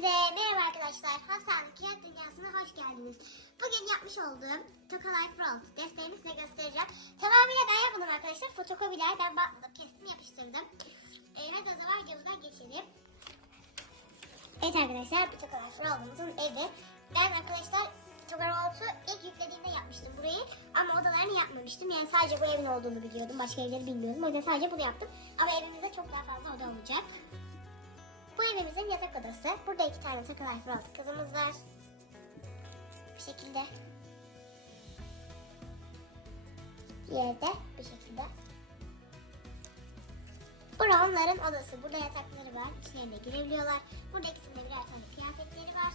Hepinize merhaba arkadaşlar. Hasan Kağıt Dünyası'na hoş geldiniz. Bugün yapmış olduğum Tokalay Front defterimi size göstereceğim. Tamamıyla ben yapmadım arkadaşlar. Fotokopiler ben bantladım, kestim, yapıştırdım. Ee, hadi o zaman videomuza geçelim. Evet arkadaşlar bu Tokalay Front'umuzun evi. Ben arkadaşlar Tokalay ilk yüklediğimde yapmıştım burayı. Ama odalarını yapmamıştım. Yani sadece bu evin olduğunu biliyordum. Başka evleri bilmiyordum. O yüzden sadece bunu yaptım. Ama evimizde çok daha fazla oda olacak. Evimizin yatak odası. Burada iki tane takılar altı kızımız var. Bu şekilde. Diğeri de bu şekilde. Burada onların odası. Burada yatakları var. İçlerine girebiliyorlar. Burada ikisinde birer tane kıyafetleri var.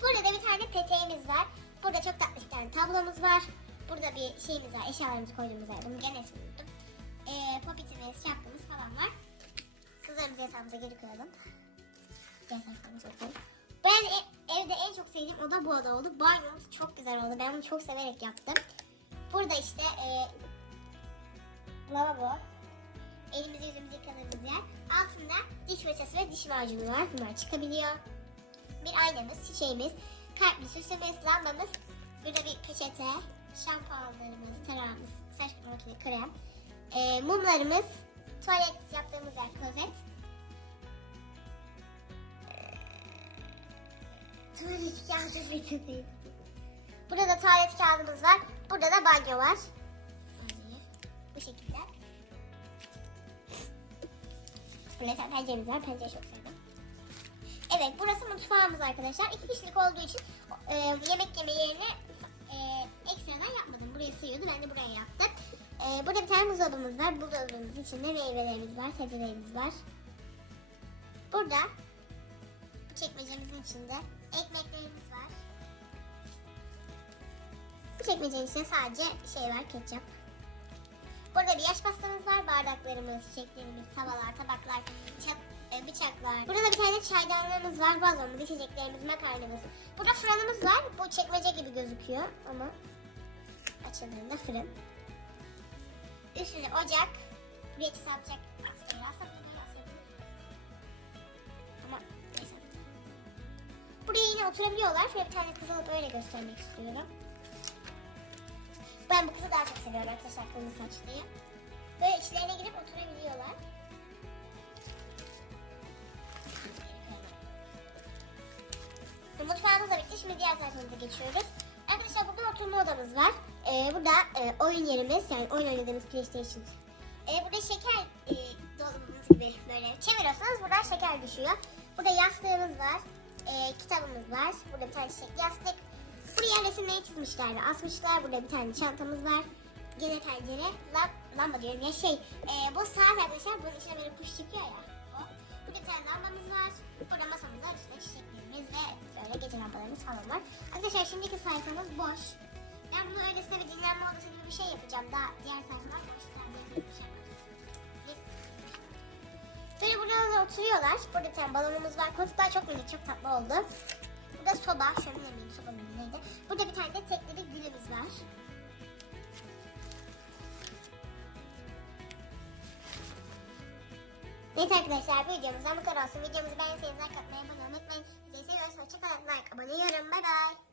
Burada da bir tane peteğimiz var. Burada çok tatlı bir tane tablomuz var. Burada bir şeyimiz var. Eşyalarımızı koyduğumuz yer. Bunu gene ismini unuttum. Ee, popitimiz, şapkamız falan var. Kızlarımızı yatağımıza geri koyalım. Gel sayfamıza bakalım. Ben e- evde en çok sevdiğim oda bu oda oldu. Banyomuz çok güzel oldu. Ben bunu çok severek yaptım. Burada işte e, lavabo. Elimizi yüzümüzü yıkadığımız yer. Altında diş fırçası ve diş macunu var. Bunlar çıkabiliyor. Bir aynamız, çiçeğimiz, kalpli süsümüz, lambamız. Burada bir peçete, şampuanlarımız, tarağımız, saç makine, krem. E, mumlarımız, tuvalet yaptığımız yer, klozet. Burada da tuvalet kağıdımız var. Burada da banyo var. Bu şekilde. Burada penceremiz var. Pencereyi çok sevdim. Evet burası mutfağımız arkadaşlar. İki kişilik olduğu için e, yemek yeme yerine e, ekstradan yapmadım. Burayı sığıyordu. Ben de buraya yaptım. E, burada bir tane buzdolabımız var. Buzdolabımız içinde meyvelerimiz var. Sebzelerimiz var. Burada bu çekmecemizin içinde ekmeklerimiz var. Bu çekmecenin içinde sadece şey var ketçap. Burada bir yaş pastamız var. Bardaklarımız, çiçeklerimiz, tavalar, tabaklar, çat- e, bıçaklar. Burada da bir tane çaydanlığımız var. Vazomuz, içeceklerimiz, makarnamız. Burada fırınımız var. Bu çekmece gibi gözüküyor ama açıldığında fırın. Üstüne ocak. Çizapacak. Aslında aslında oturabiliyorlar. Şöyle bir tane kızı alıp öyle göstermek istiyorum. Ben bu kızı daha çok seviyorum arkadaşlar kırmızı saçlıyı. Böyle içlerine girip oturabiliyorlar. Mutfağımız da bitti. Şimdi diğer sayfamıza geçiyoruz. Arkadaşlar burada oturma odamız var. Ee, burada e, oyun yerimiz yani oyun oynadığımız PlayStation. Ee, burada şeker e, dolabımız gibi böyle çeviriyorsanız buradan şeker düşüyor. Burada yastığımız var. E, kitabımız var. Burada bir tane çiçekli yastık. Buraya resimleri çizmişler ve asmışlar. Burada bir tane çantamız var. Gene tencere. Lam, lamba diyorum ya şey. E, bu saat arkadaşlar bunun içine böyle kuş çıkıyor ya. Burada bir tane lambamız var. Burada masamız var. Üstüne çiçeklerimiz ve böyle gece lambalarımız falan var. Arkadaşlar şimdiki sayfamız boş. Ben bunu öylesine bir dinlenme odası gibi bir şey yapacağım. Daha oturuyorlar. Burada bir tane balonumuz var. Koltuklar çok minik, çok tatlı oldu. Burada soba, şömine miydi, soba mıydı neydi? Burada bir tane de tekli bir gülümüz var. Evet arkadaşlar bu videomuzdan bu kadar olsun. Videomuzu beğendiyseniz like atmayı, abone olmayı unutmayın. Sizi seviyoruz. Hoşçakalın. Like, abone, yorum. Bay bay.